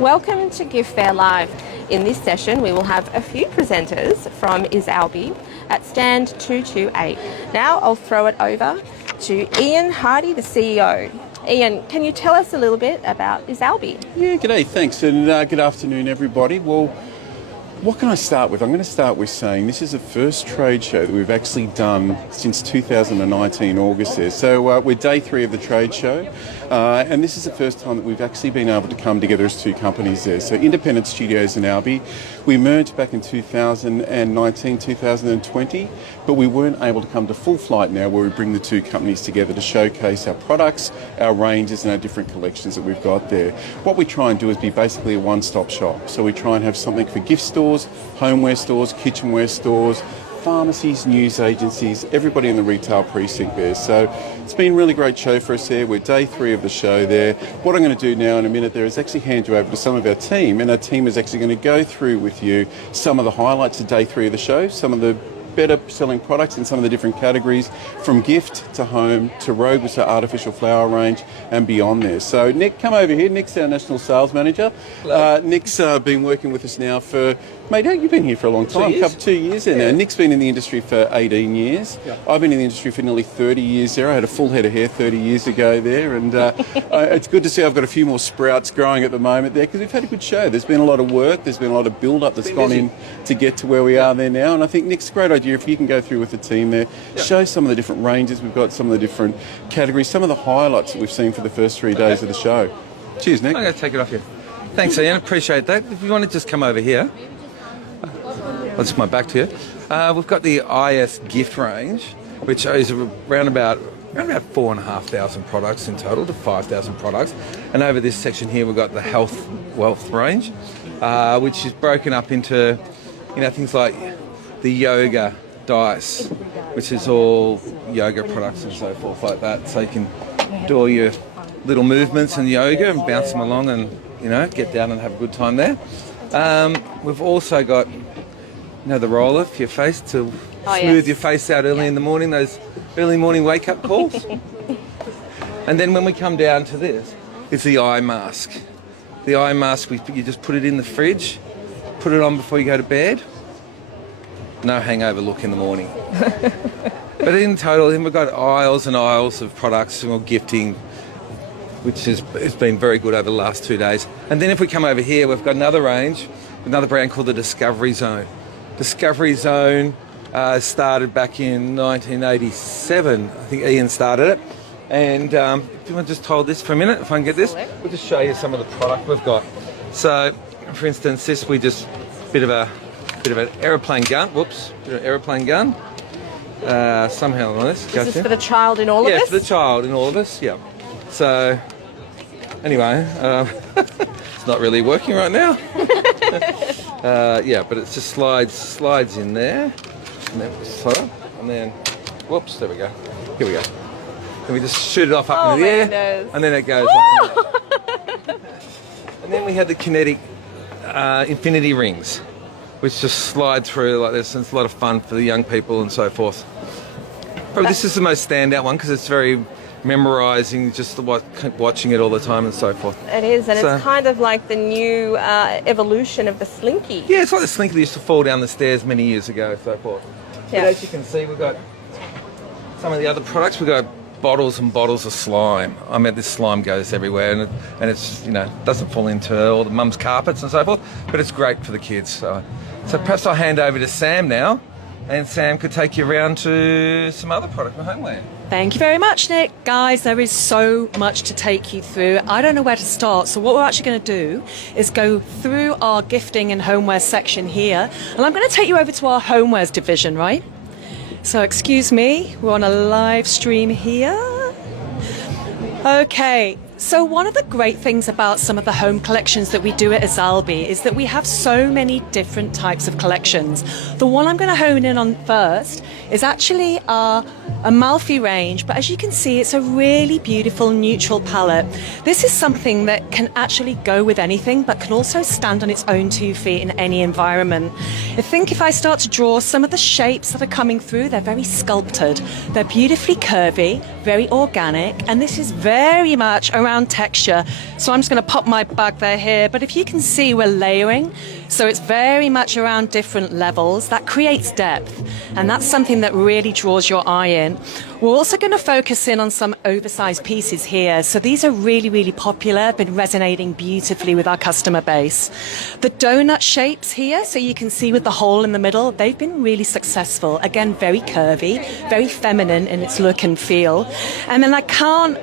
Welcome to Gift Fair Live. In this session, we will have a few presenters from IsAlbi at stand 228. Now I'll throw it over to Ian Hardy, the CEO. Ian, can you tell us a little bit about IsAlbi? Yeah, g'day, thanks, and good afternoon, everybody. Well, what can I start with? I'm going to start with saying this is the first trade show that we've actually done since 2019 August there. So we're day 3 of the trade show, and this is the first time that we've actually been able to come together as two companies there. So Independent Studios and Albi, we merged back in 2019, 2020, but we weren't able to come to full flight now where we bring the two companies together to showcase our products, our ranges and our different collections that we've got there. What we try and do is be basically a one-stop shop. So we try and have something for gift stores, homeware stores, kitchenware stores, pharmacies, news agencies, everybody in the retail precinct there. So it's been a really great show for us there. We're day 3 of the show there. What I'm going to do now in a minute there is actually hand you over to some of our team, and our team is actually going to go through with you some of the highlights of day 3 of the show, some of the better selling products in some of the different categories, from gift to home to rogue, which is our artificial flower range, and beyond there. So Nick, come over here. Nick's our national sales manager. Nick's been working with us now for, mate, you've been here for a long time, 2 years there now. Nick's been in the industry for 18 years. Yeah. I've been in the industry for nearly 30 years there. I had a full head of hair 30 years ago there, and it's good to see I've got a few more sprouts growing at the moment there, because we've had a good show. There's been a lot of work, there's been a lot of build-up that's gone in to get to where we are there now, and I think Nick's a great idea if you can go through with the team there, show some of the different ranges we've got, some of the different categories, some of the highlights that we've seen for the first 3 days of the show. Cheers, Nick. I'm going to take it off you. Thanks, Ian. Appreciate that. If you want to just come over here, I'll just my back to you. We've got the IS gift range, which is around about 4,500 products in total to 5,000 products. And over this section here, we've got the health wealth range, which is broken up into, things like the yoga dice, which is all yoga products and so forth like that. So you can do all your little movements in yoga and bounce them along and, get down and have a good time there. We've also got, the roller for your face to smooth your face out early in the morning, those early morning wake-up calls. And then when we come down to this, it's the eye mask. The eye mask, you just put it in the fridge, put it on before you go to bed. No hangover look in the morning. But in total, we've got aisles and aisles of products and gifting, which has been very good over the last 2 days. And then if we come over here, we've got another range, another brand called the Discovery Zone. Discovery Zone started back in 1987. I think Ian started it. And do you want to just hold this for a minute, if I can get this? We'll just show you some of the product we've got. So, for instance, this bit of an aeroplane gun. Whoops, bit of an aeroplane gun. Somehow on this. This is for the child in all of us? Yeah, for the child in all of us, yeah. So, anyway, it's not really working right now. But it just slides in there. And then, whoops, there we go. Here we go. Then we just shoot it off up in the air. And then it goes up in the air. And then we had the kinetic infinity rings, which just slide through like this, and it's a lot of fun for the young people and so forth. Probably this is the most standout one because it's very memorising, just watching it all the time and so forth. It is, and it's kind of like the new evolution of the slinky. Yeah, it's like the slinky that used to fall down the stairs many years ago and so forth. Yeah. But as you can see, we've got some of the other products. We've got bottles and bottles of slime. I mean, this slime goes everywhere, and it's doesn't fall into all the mum's carpets and so forth, but it's great for the kids. So perhaps I'll hand over to Sam now, and Sam could take you around to some other product for homeware. Thank you very much, Nick. Guys, there is so much to take you through. I don't know where to start, so what we're actually going to do is go through our gifting and homeware section here, and I'm going to take you over to our homewares division, right? So excuse me, we're on a live stream here. Okay, so one of the great things about some of the home collections that we do at IsAlbi is that we have so many different types of collections. The one I'm going to hone in on first is actually our Amalfi range, but as you can see, it's a really beautiful neutral palette. This is something that can actually go with anything, but can also stand on its own 2 feet in any environment. I think if I start to draw some of the shapes that are coming through, they're very sculpted. They're beautifully curvy, very organic, and this is very much around around texture. So I'm just going to pop my bag there here. But if you can see, we're layering. So it's very much around different levels. That creates depth. And that's something that really draws your eye in. We're also going to focus in on some oversized pieces here. So these are really, really popular, been resonating beautifully with our customer base. The donut shapes here, so you can see with the hole in the middle, they've been really successful. Again, very curvy, very feminine in its look and feel. And then I can't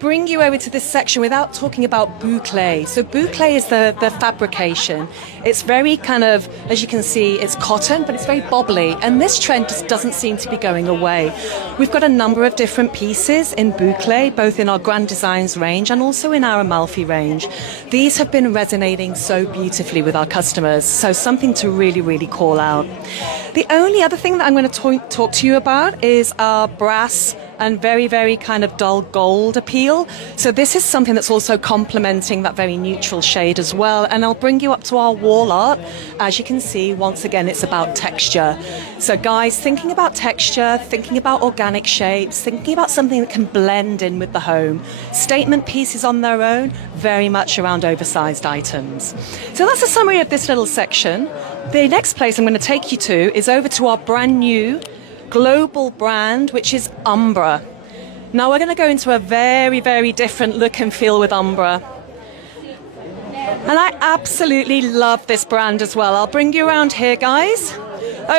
bring you over to this section without talking about boucle. So boucle is the fabrication. It's very kind of, as you can see, it's cotton, but it's very bobbly. And this trend just doesn't seem to be going away. We've got a number of different pieces in boucle, both in our Grand Designs range and also in our Amalfi range. These have been resonating so beautifully with our customers. So something to really, really call out. The only other thing that I'm going to talk to you about is our brass and very, very kind of dull gold appeal. So this is something that's also complementing that very neutral shade as well. And I'll bring you up to our wall art. As you can see, once again, it's about texture. So guys, thinking about texture, thinking about organic shapes, thinking about something that can blend in with the home. Statement pieces on their own, very much around oversized items. So that's a summary of this little section. The next place I'm going to take you to is over to our brand new global brand, which is Umbra. Now we're going to go into a very, very different look and feel with Umbra. And I absolutely love this brand as well. I'll bring you around here, guys.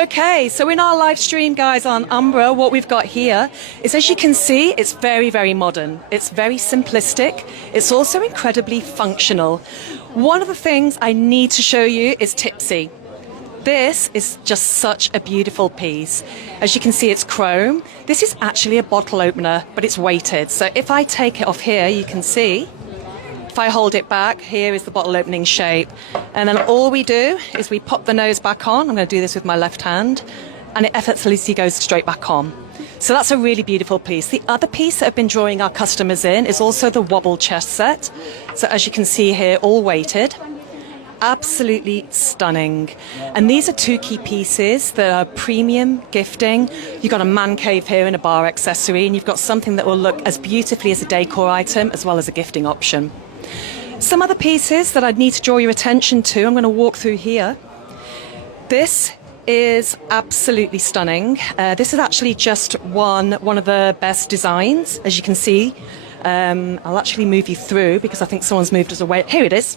Okay, so in our live stream, guys, on Umbra, what we've got here is, as you can see, it's very, very modern. It's very simplistic. It's also incredibly functional. One of the things I need to show you is Tipsy. This is just such a beautiful piece. As you can see, it's chrome. This is actually a bottle opener, but it's weighted. So if I take it off here, you can see, if I hold it back, here is the bottle opening shape. And then all we do is we pop the nose back on. I'm going to do this with my left hand. And it effortlessly goes straight back on. So that's a really beautiful piece. The other piece that I've been drawing our customers in is also the Wobble Chest Set. So as you can see here, all weighted. Absolutely stunning. And these are two key pieces that are premium gifting. You've got a man cave here and a bar accessory, and you've got something that will look as beautifully as a decor item as well as a gifting option. Some other pieces that I'd need to draw your attention to, I'm going to walk through here. This is absolutely stunning. This is actually just one of the best designs, as you can see. I'll actually move you through because I think someone's moved us away. Here it is.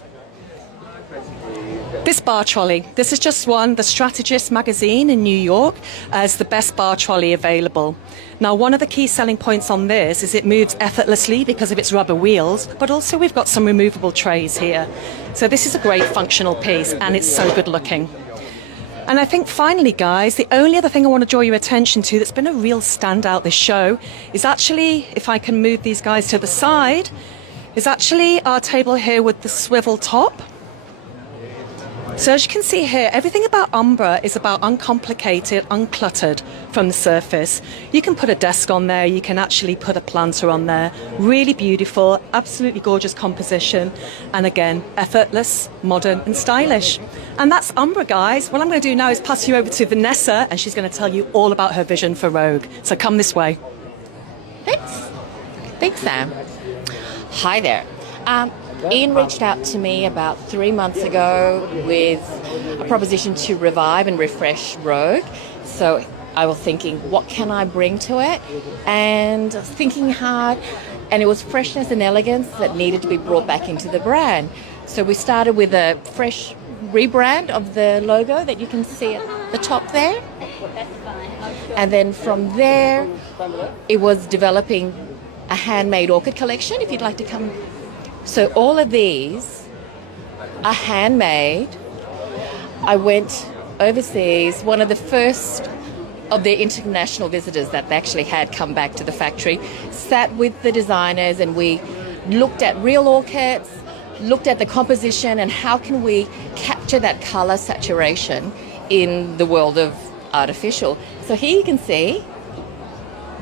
This bar trolley, this is just won the Strategist magazine in New York as the best bar trolley available. Now, one of the key selling points on this is it moves effortlessly because of its rubber wheels, but also we've got some removable trays here. So this is a great functional piece, and it's so good looking. And I think finally, guys, the only other thing I want to draw your attention to that's been a real standout this show is actually, if I can move these guys to the side, is actually our table here with the swivel top. So as you can see here, everything about Umbra is about uncomplicated, uncluttered from the surface. You can put a desk on there, you can actually put a planter on there. Really beautiful, absolutely gorgeous composition. And again, effortless, modern and stylish. And that's Umbra, guys. What I'm going to do now is pass you over to Vanessa, and she's going to tell you all about her vision for Rogue. So come this way. Thanks, Sam. Hi there. Ian reached out to me about 3 months ago with a proposition to revive and refresh Rogue. So I was thinking, what can I bring to it? And thinking hard, and it was freshness and elegance that needed to be brought back into the brand. So we started with a fresh rebrand of the logo that you can see at the top there. And then from there, it was developing a handmade orchid collection, if you'd like to come. So all of these are handmade. I went overseas. One of the first of the international visitors that they actually had come back to the factory sat with the designers, and we looked at real orchids, looked at the composition and how can we capture that color saturation in the world of artificial. So here you can see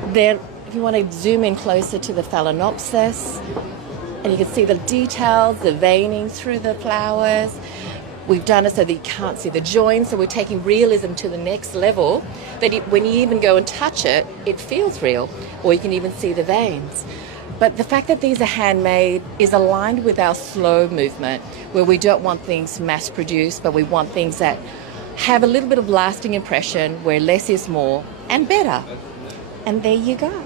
there, if you want to zoom in closer to the Phalaenopsis, and you can see the details, the veining through the flowers. We've done it so that you can't see the joins, so we're taking realism to the next level, that when you even go and touch it, it feels real, or you can even see the veins. But the fact that these are handmade is aligned with our slow movement, where we don't want things mass produced, but we want things that have a little bit of lasting impression, where less is more and better. And there you go.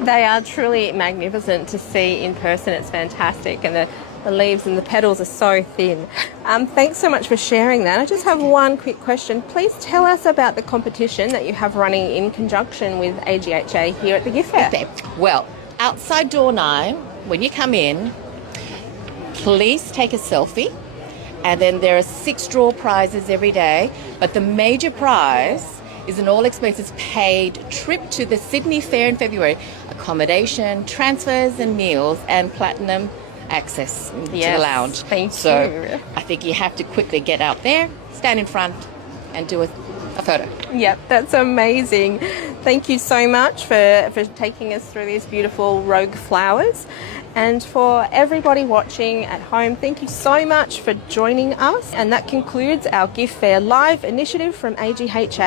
They are truly magnificent to see in person. It's fantastic, and the leaves and the petals are so thin. Thanks so much for sharing that. I just have one quick question. Please tell us about the competition that you have running in conjunction with AGHA here at the gift fair. Okay. Well, outside door 9, when you come in, please take a selfie. And then there are 6 draw prizes every day. But the major prize is an all-expenses-paid trip to the Sydney Fair in February. Accommodation, transfers and meals, and platinum access to the lounge. Thank so you. I think you have to quickly get out there, stand in front, and do a photo. Yep, that's amazing. Thank you so much for taking us through these beautiful rogue flowers. And for everybody watching at home, thank you so much for joining us. And that concludes our Gift Fair Live initiative from AGHA.